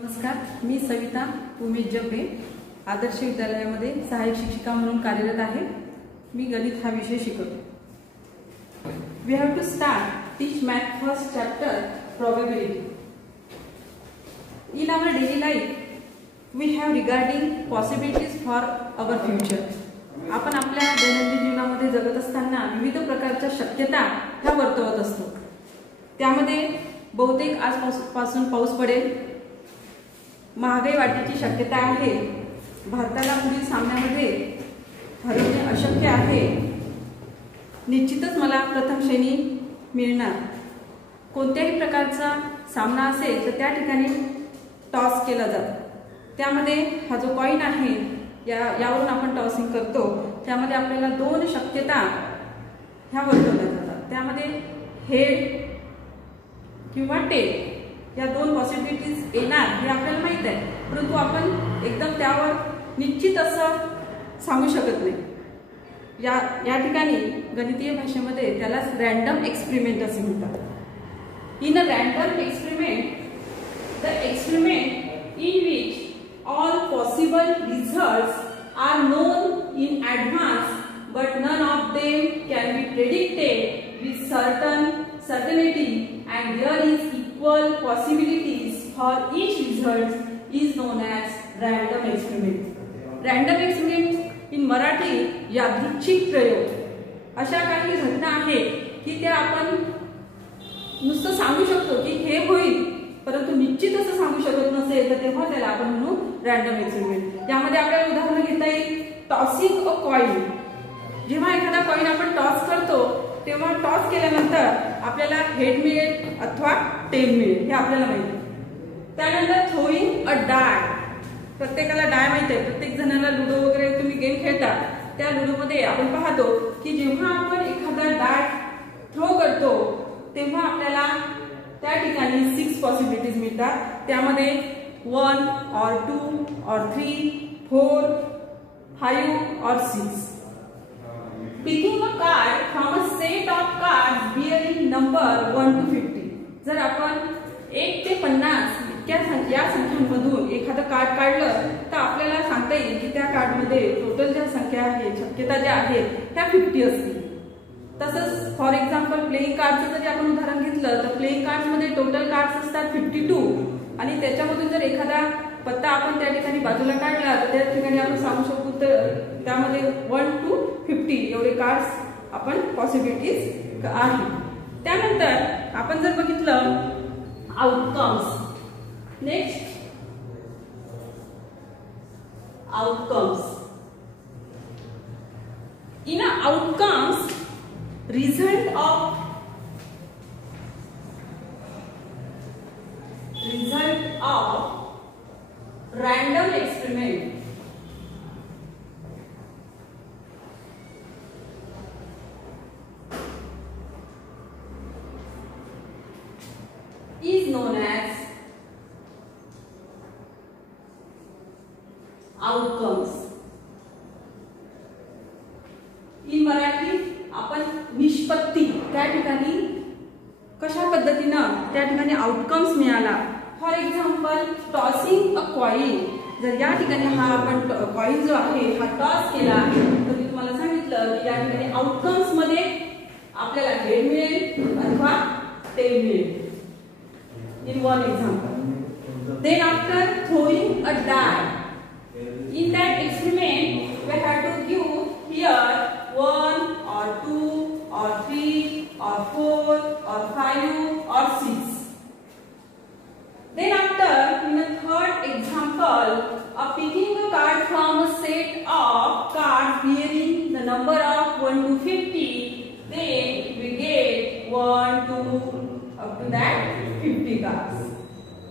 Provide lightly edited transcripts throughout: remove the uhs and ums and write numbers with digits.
नमस्कार, मी सविता उमेश जब्बे आदर्श विद्यालयामध्ये सहाय्यक शिक्षिका म्हणून कार्यरत आहे. मी गणित हा विषय शिकवते. We have to start teach math first chapter probability. In our daily life we have regarding possibilities for our future. आपण आपल्या दैनंदिन जीवनामध्ये जगत असताना विविध प्रकारच्या शक्यता ह्या वर्तवत असतो. त्यामध्ये बहुतेक आजपासून पाऊस पडेल, महागाई वाढण्याची शक्यता आहे, भारताला पुढील सामन्यामध्ये हरवणे अशक्य आहे, निश्चितच मला प्रथम श्रेणी मिळणार, कोणत्याही प्रकारचा सामना असेल तर त्या ठिकाणी टॉस केला जातो. त्यामध्ये हा जो कॉइन आहे यावरून आपण टॉसिंग करतो. त्यामध्ये आपल्याला दोन शक्यता ह्या वर्तवल्या जातात. त्यामध्ये हेड किंवा टेल या दोन पॉसिबिलिटीज येणार हे आपल्याला माहित आहे, परंतु आपण एकदम त्यावर निश्चित असं सांगू शकत नाही. या ठिकाणी गणितीय भाषेमध्ये त्याला रॅन्डम एक्सपेरिमेंट असे म्हणतात. In a random experiment the experiment in which all possible results are known in advance, but none of them can be predicted with certainty, and there is equal possibilities for each result is known as random experiment. Random experiment in Marathi यादृच्छिक प्रयोग. अशा काही घटना आहेत की त्या आपण नुसतं सांगू शकतो की हे होईल, परंतु निश्चित असं सांगू शकत नसेल तर तेव्हा त्याला आपण म्हणू रॅन्डम एक्सपेरिमेंट. यामध्ये आपल्याला उदाहरण घेता येईल टॉसिंग अ कॉइन. जेव्हा एखादा कॉइन आपण टॉस करतो तेव्हा टॉस केल्यानंतर आपल्याला हेड मिळेल अथवा टेल मिळेल हे आपल्याला माहिती आहे. त्यानंतर थ्रोइंग अ डाय. प्रत्येकाला डाय माहिती आहे, प्रत्येक जणाला लुडो वगैरे तुम्ही गेम खेळता, त्या लुडोमध्ये आपण पाहतो की जेव्हा आपण एखादा डाय थ्रो करतो तेव्हा आपल्याला त्या ठिकाणी 6 पॉसिबिलिटीज मिळतात. त्यामध्ये 1 or 2 or 3, 4, 5 or 6. Picking a card from a set of cards bearing number 1 to 50. जर आपण 1 ते 50 या संख्यांमधून एखादं कार्ड काढलं तर आपल्याला सांगता येईल की त्या कार्डमध्ये टोटल ज्या संख्या आहेत, शक्यता ज्या आहेत त्या 50 असतील. तसंच फॉर एक्झाम्पल प्लेइंग कार्डचं जर आपण उदाहरण घेतलं तर प्लेइंग कार्ड्समध्ये टोटल कार्ड्स असतात 52 आणि त्याच्यामधून जर एखादा पत्ता आपण त्या ठिकाणी बाजूला काढला तर त्या ठिकाणी आपण सांगू शकतो तर त्यामध्ये 1 to 50 एवढे कार्ड्स आपण पॉसिबिलिटीज आहेत. त्यानंतर आपण जर बघितलं outcomes. Next outcomes. In outcomes result of random experiment is known as outcomes. in Marathi आपण निष्पत्ती त्या ठिकाणी कशा पद्धतीनं त्या ठिकाणी आउटकम्स मिळाला. For example tossing a coin. जर या ठिकाणी हा आपण कॉइन जो आहे हा टॉस केला तर मी तुम्हाला सांगितलं की या ठिकाणी आउटकम्स मध्ये आपल्याला हेड मिळेल अथवा टेल मिळेल. In one example. Then after throwing a die. In that experiment we have to give here 1 or 2 or 3 or 4 or 5 or 6. Then after, in a third example of picking a card from a set of cards bearing the number of 1 to 50, then we get 1, 2 up to that 50 cards.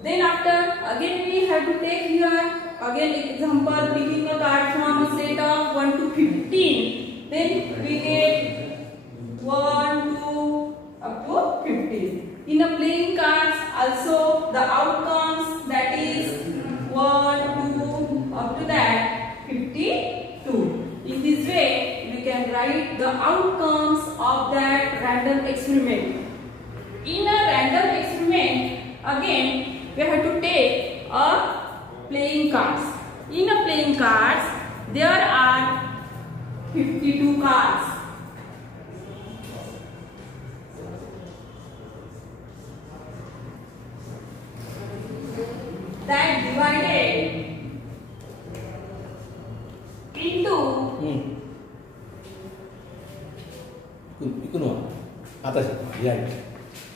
Then after, again we have to take here again example picking a card from a set of 1 to 15. Then we get 1, 2 up to 15. In a playing cards also the outcomes that is 1, 2 up to that 52. In this way we can write the outcomes of that random experiment. In a random experiment again we have to take a playing cards. In a playing cards, there are 52 cards. That divided into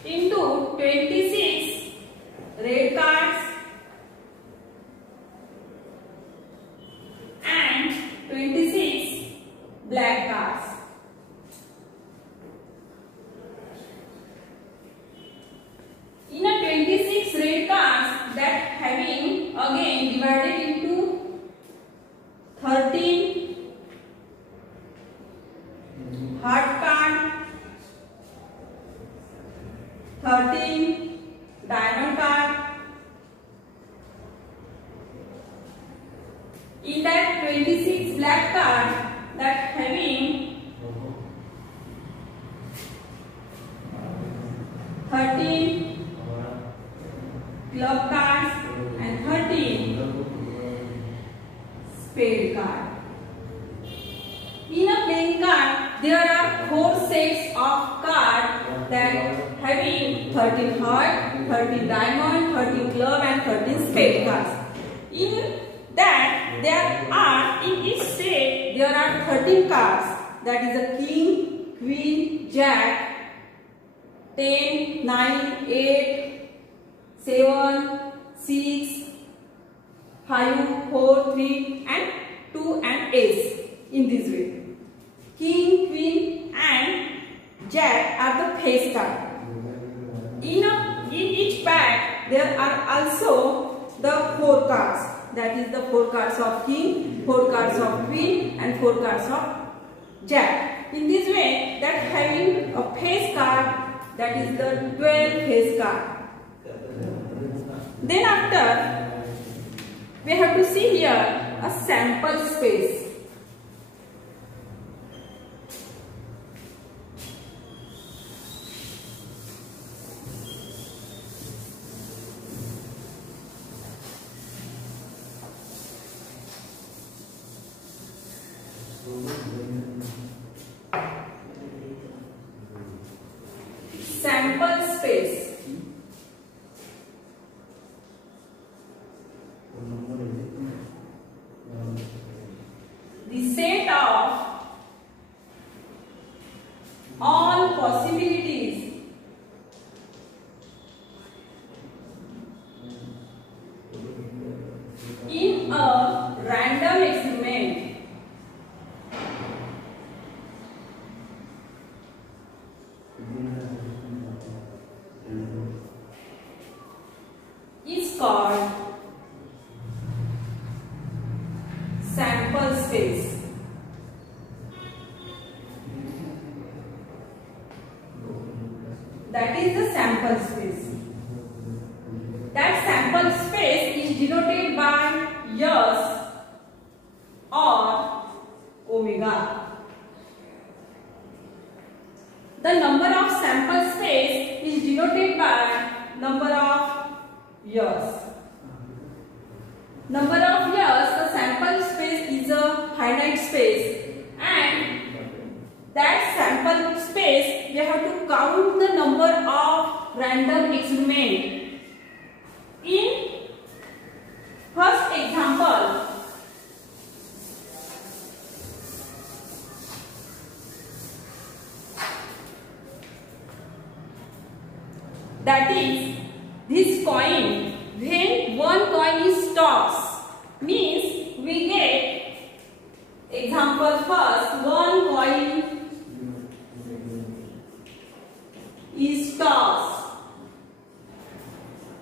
into 26 red cards and 26 black cards. In a 26 red cards, that having again divided into 13 heart card, 13 diamond card. In that 26 black card, that having 13 club cards and 13 spade card. In a playing card, there are 4 sets of cards that having 13 heart, 13 diamond, 13 club and 13 spade cards. In that there are, in each set there are 13 cards, that is a king, queen, jack, 10, 9, 8, 7, 6, 5, 4, 3 and 2 and ace. In this way, king, queen and jack are the face card. In each pack there are also the 4 cards, that is the 4 cards of king, 4 cards of queen and 4 cards of jack. In this way, that having a face card, that is the 12 face card. Then after, we have to see here a sample space. Sample space. The set of all possibilities in a random experiment is called sample space. That is the sample space. That sample space is denoted by S or omega. The number of sample space is denoted by number of years. Number of years, the sample space is a finite space, and that sample space we have to count the number of random experiment. In first example, that is this coin, when one coin is tossed, means we get, example first, one coin is tossed,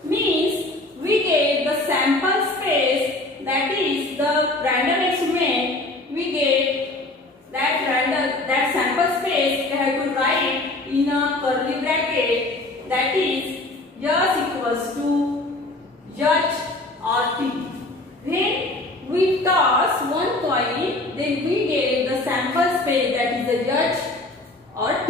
means we get the sample space, that is the random experiment, we get that sample space we have to write in a curly bracket, that is S equals to H or T. When we toss one coin, then we get the sample space, that is the H or T.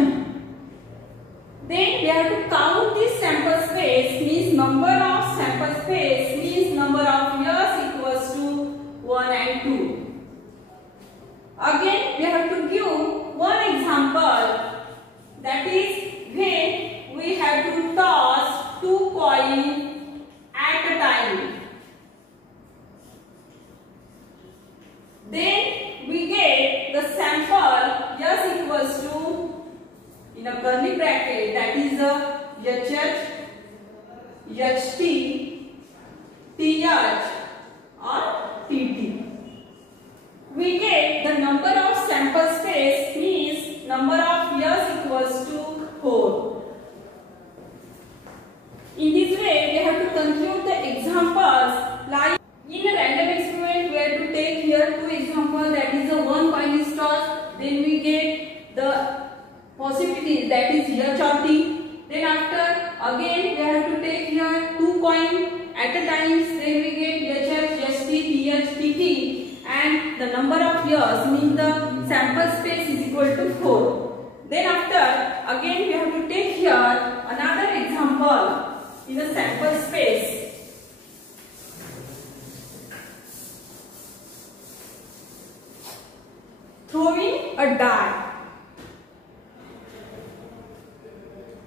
Then we have to count this sample space, means number of sample space means number of years equals to possibilities, that is H or T. Then after again we have to take here 2 coin at a time. Then we get HH, HT, TH, TT, and the number of years means the sample space is equal to 4. Then after again we have to take here another example in a sample space. Throwing a die.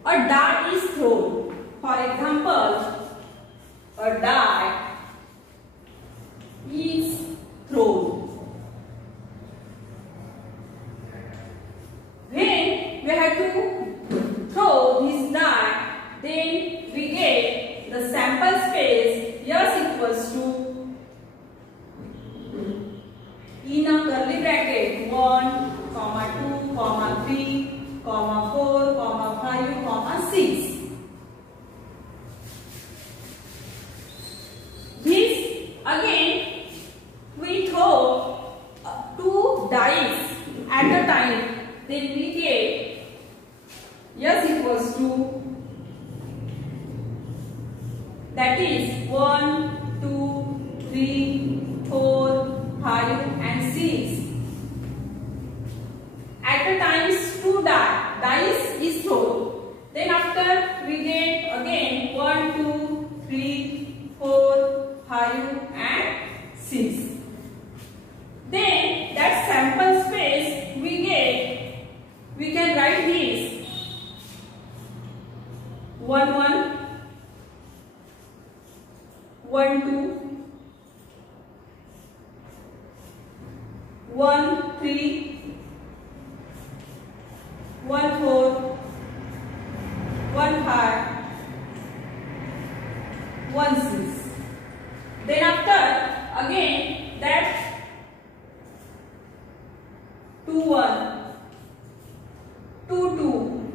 A die is thrown. For example, a die is thrown. When we have to throw this die, then we get the sample space S equals to, in a curly bracket, 1, 2, 3, 4, 5, 6. This again we throw 2 dice at a time, then we get S equals to, that is 1, 2, 3, 4, 5 and 6. At a times 2 dice is thrown. Then after we get again 1, 2, 3, 4, 5 and 6. Then that sample space we get, we can write this 1, 1, 1, 2, 1, 3, 1, 4, 1, 5, 1, 6. Then after again that 2, 1, 2, 2,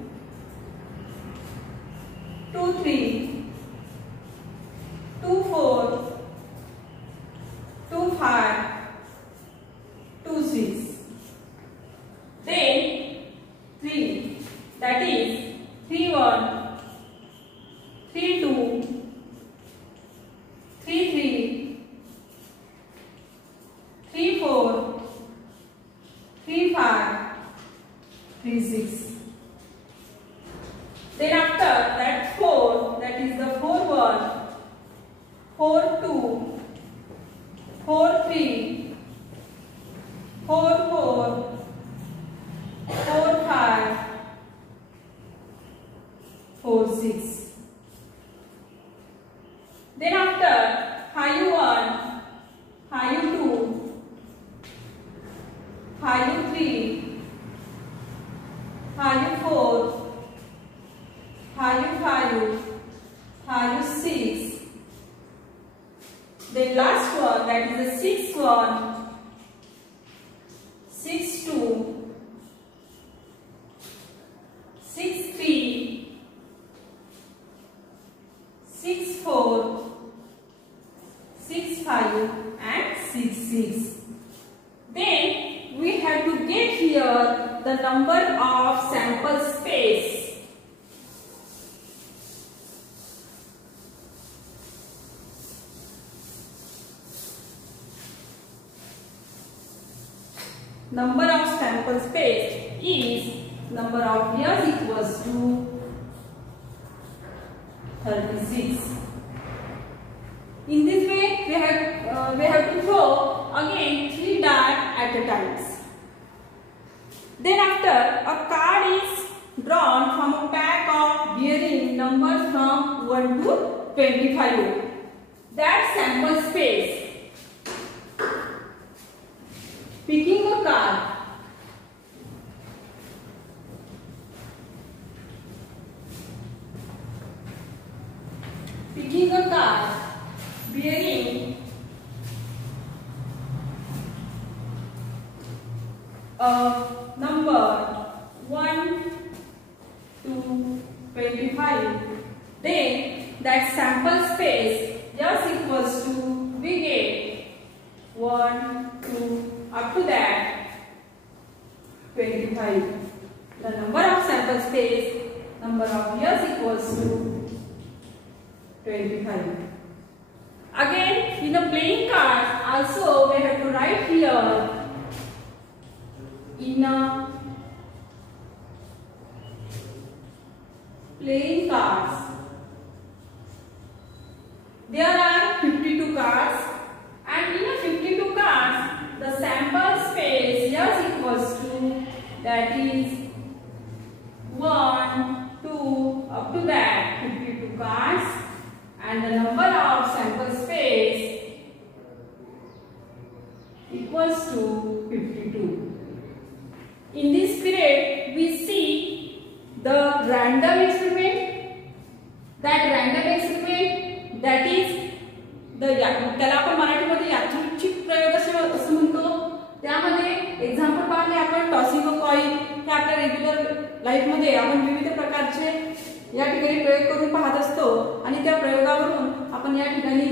2, 3, 2, 4, 2, 5, 2, 6. Then 3, that is 3, 1, 3, 2, 3, 3, 3, 4, 3, 5, 3, 6. Then after that 4, that is the 4, 1, 4, 2, 4, 3, 4, 4, 4, 5, 4, 6. Then after 5, 1, 5, 2, 5, 3, 5, 4, 5, 5, 5, 6. The last one, that is the 6, 1, 6, 2, 6, 3, 6, 4, 6, 5 and 6, 6. Then we have to get here the number of sample space. Number of sample space is number of years equals to 36. In this way, we have to throw again 3 darts at a time. Then after, a card is drawn from a pack of bearing numbers from 1 to 25. That sample space. Picking a card. Picking a card bearing number 1 to 25. Then that sample space just equals to, we get 1, 2, up to that 25. The number of sample number of years equals to 25. Again, in the playing cards, also we have to write here in a playing cards. There are 52 cards, and in a 52 cards, the sample space is equals to, that is 1, 2, up to that 52 cards, and the number of sample space equals to 52. In this period, we see the random experiment. That random experiment, that is त्याला आपण मराठीमध्ये यादृच्छिक प्रयोग असं म्हणतो. त्यामध्ये example पाहिले आपण टॉसिंग अ कॉइन. हे आपल्या रेग्युलर लाईफ मध्ये आपण विविध प्रकारचे या ठिकाणी प्रयोग करून पाहत असतो, आणि त्या प्रयोगावरून आपण या ठिकाणी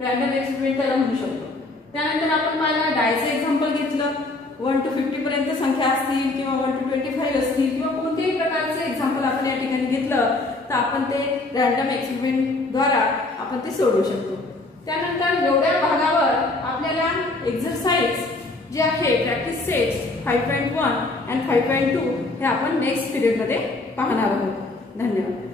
रॅन्डम एक्सपेरिमेंट त्याला म्हणू शकतो. त्यानंतर आपण पाहिलं डायचं एक्झाम्पल घेतलं. 1 to 50 पर्यंत संख्या असतील किंवा 1 to 25 असतील किंवा कोणत्याही प्रकारचे एक्झाम्पल आपण या ठिकाणी घेतलं तर आपण ते रॅन्डम एक्सपेरिमेंट द्वारा आपण ते सोडवू शकतो. त्यानंतर एवढ्या भागावर आपल्याला एक्सरसाइज जे आहे प्रॅक्टिस सेट्स 5.1 आणि 5.2 हे आपण नेक्स्ट पिरियड मध्ये पाहणार आहोत. धन्यवाद.